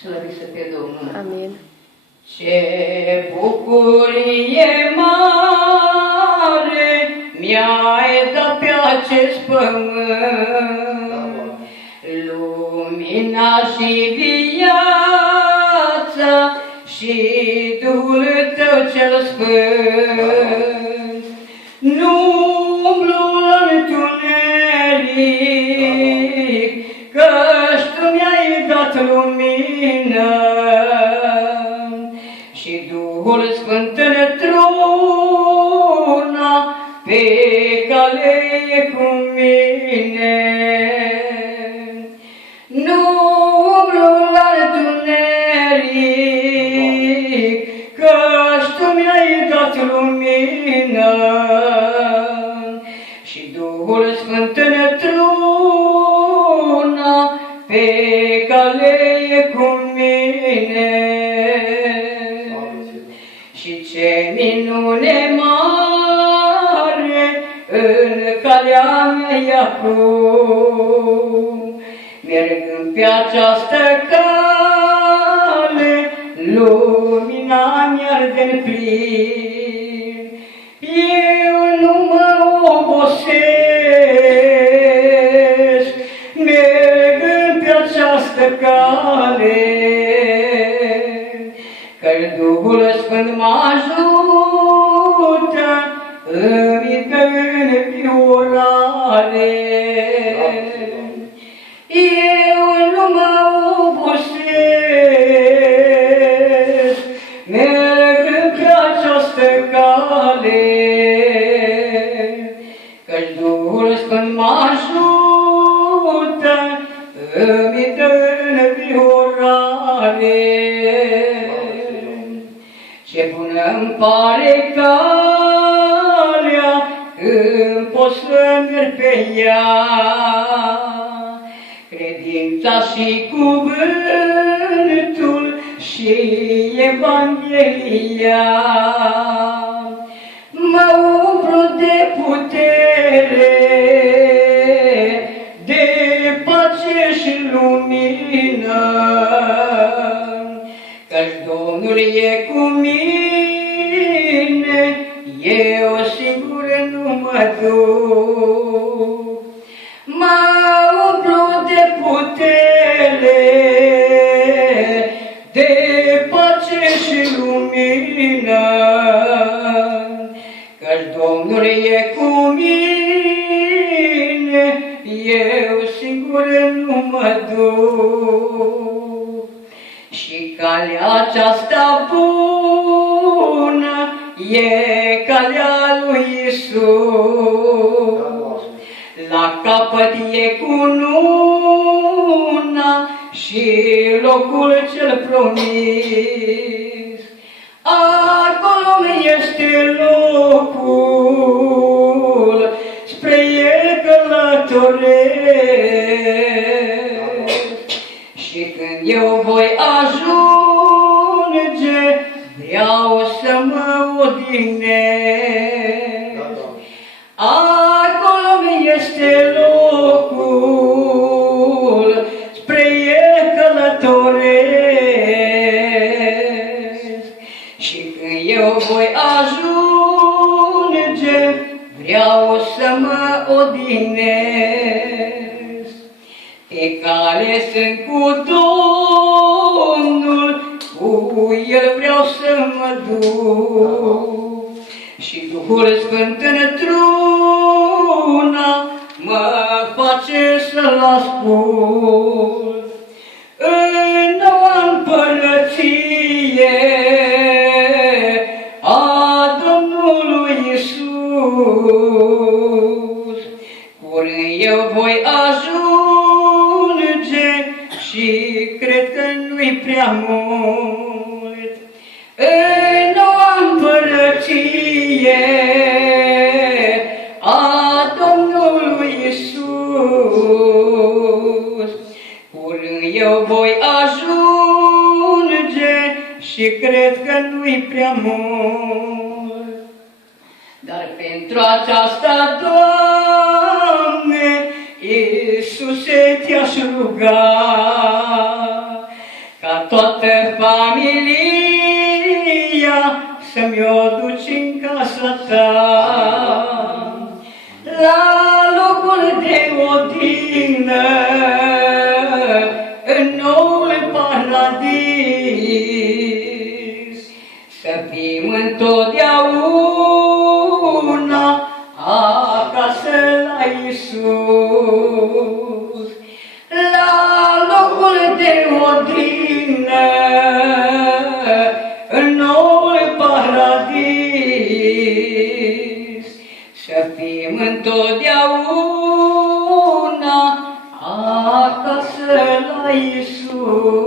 Slăvit să fie Domnul! Amin. Ce bucurie mare mi-ai dat pe acest pământ, lumina și viața și Duhul Tău cel Sfânt. Nu umblu în întuneric, căci Tu mi-ai dat lumină, și Duhul Sfânt într-una pe cale e cu mine. Nu umblu la întuneric, căci Tu mi-ai dat lumină, și Duhul Sfânt într-una pe cale e cu mine. Și ce minune mare în calea mea acum, mergând pe această cale, lumina mi-arde-n plin. Eu nu mă obosesc, mergând pe această cale, că-l Duhul Sfânt mă ajută, îmi dă înviorare. Eu nu mă obosesc, mergând pe această cale, că-l Duhul Sfânt mă ajută, îmi dă înviorare. Ce bună-mi pare calea, îmi pot să merg pe ea, credința și cuvântul și Evanghelia. Mă umplu de putere, de pace și lumină, căci Domnul e cu mine, eu singur nu mă duc. Mă umplu de putere, de pace și lumină, căci Domnul e cu mine, eu singur nu mă duc. Și calea aceasta bună e calea lui Iisus. La capăt e cununa și locul cel promis. Acolo este locul, spre el călătoresc. Și când eu voi ajunge, vreau să mă odihnesc. Acolo este locul, spre el călătoresc. Și când eu voi ajunge, vreau să mă odihnesc. Pe cale sunt cu Domnul, cu El vreau să mă duc. Și Duhul Sfânt într-una mă face să-L ascult. În noua împărăție a Domnului Iisus, curând eu voi ajunge și cred că nu-i prea mult. În noua împărăție a Domnului Iisus, curând eu voi ajunge și cred că nu-i prea mult. Dar pentru aceasta, Doamne, Iisuse, te-aș ruga, ca familia să-mi o duci în casa ta, la locul de odihnă, în noul paradis, să fim întotdeauna acasă la Iisus, la locul de odihnă, în noul paradis, să fim întotdeauna acasă la Iisus.